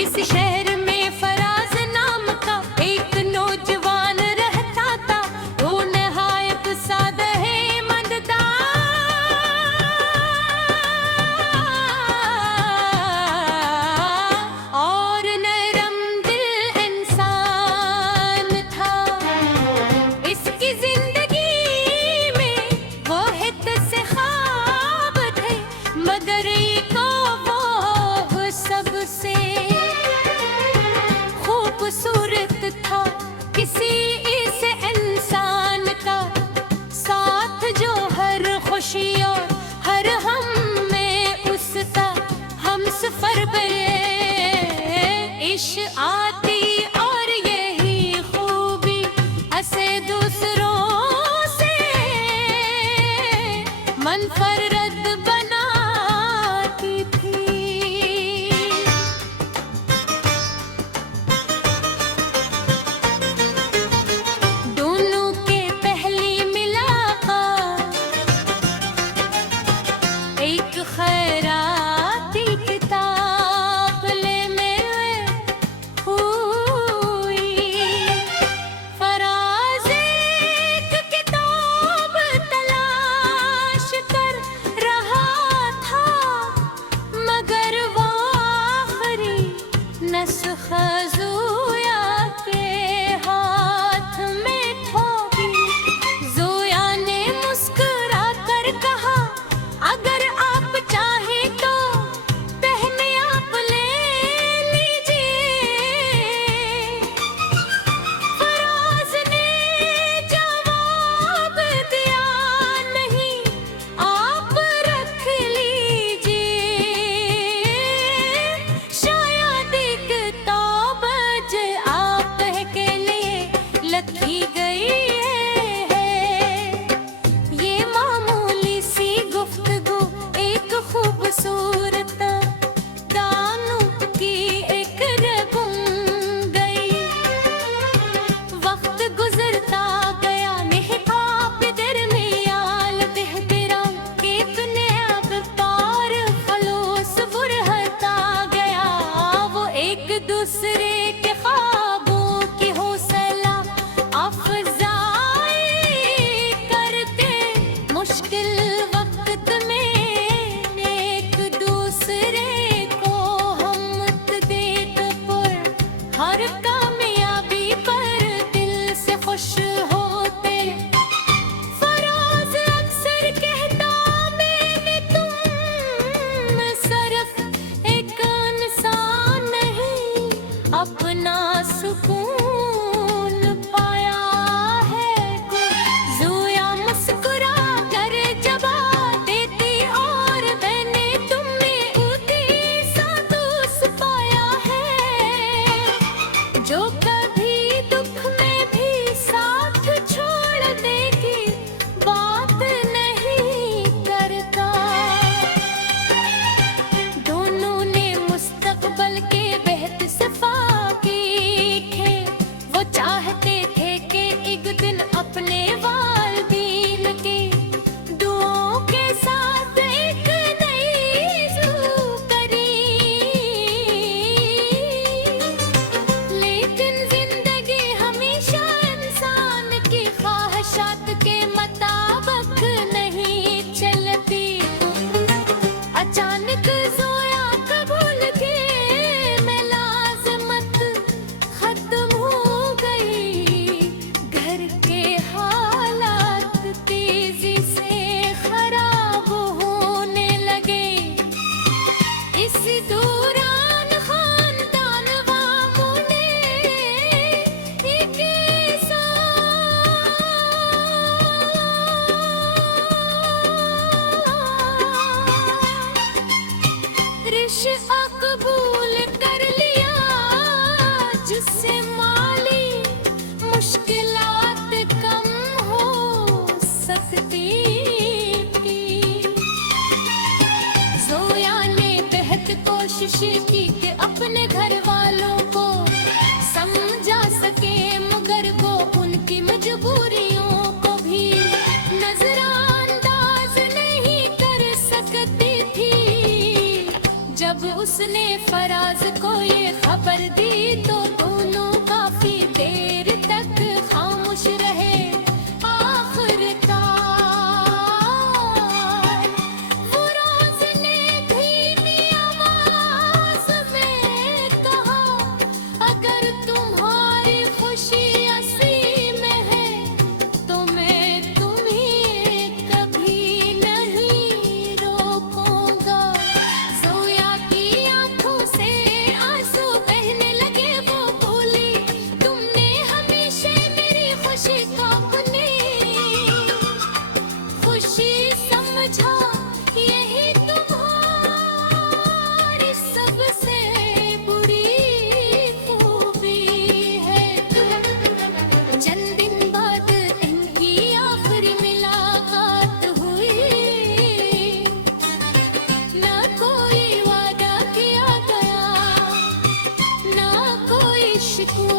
इस शहर में फराज नाम का एक नौजवान रहता था। वो नहायत सादा है मंददार और नरम दिल इंसान था। इसकी जिंदगी में वो हित से ख्वाब थे, मगर ये को वो सबसे खूबसूरत था। किसी इस इंसान का साथ जो हर खुशी और हर हम में उसका हम सफर पे इश्क आती और यही खूबी ऐसे दूसरों से मनफरद बनाती थी। दोनों के पहली मुलाकात एक खैराती किताबले में हुई। फराज एक किताब तलाश कर रहा था, मगर वो आखिरी नस्ख़ ज़ोया के हाथ में थोपी। ज़ोया ने मुस्कुरा कर कहा, अगर आप चाहें तो पहने आप ले लीजिए। फराज ने जवाब दिया, नहीं आप रख लीजिए। शायद एक तौबज आप के लिए लखी गई है। ये मामूली सी गुफ्तगू एक खूबसूरत दानों की एक रगुम गई। वक्त गुजरता गया, नहीं ख्वाब दरमियाल बेहतरा के तूने अब पार खलोस बुरहता गया। वो एक दूसरे के ख्वाबों की हौसला अफजाई करते, मुश्किल वक्त में एक दूसरे को हिम्मत देते, पर हर कामयाबी पर दिल से खुश होते। फराज अक्सर कहता, मैंने तुम सिर्फ एक इंसान नहीं, अपना सुकून पाया है। ज़ोया मुस्कुरा कर जवाब देती, और मैंने तुम में उसी सा दोस्त पाया है, जो कभी दुख में भी साथ छोड़ने की बात नहीं करता। दोनों ने मुस्तकबल के बेहद सफा कीखे। वो चाहते थे कि एक दिन अपने वालिदैन के दुआओं के साथ एक नई ज़ू करी। लेकिन जिंदगी हमेशा इंसान की ख्वाहिशात के मुताबिक नहीं चलती। अचानक ज़ोया कबूल के में लाज़मत खत्म हो गई। घर के हालात तेजी से खराब होने लगे। इस दौरान खानदान वालों ने एक ऐसा रिश्ता कबूल कर लिया, जिससे माली मुश्किलात कम हो सकती थी। ज़ोया ने बेहद कोशिश की कि अपने घर वालों को समझा सके, मगर वो उनकी मजबूरियों को भी नजरअंदाज नहीं कर सकती थी। जब उसने फराज को ये खबर शिकवा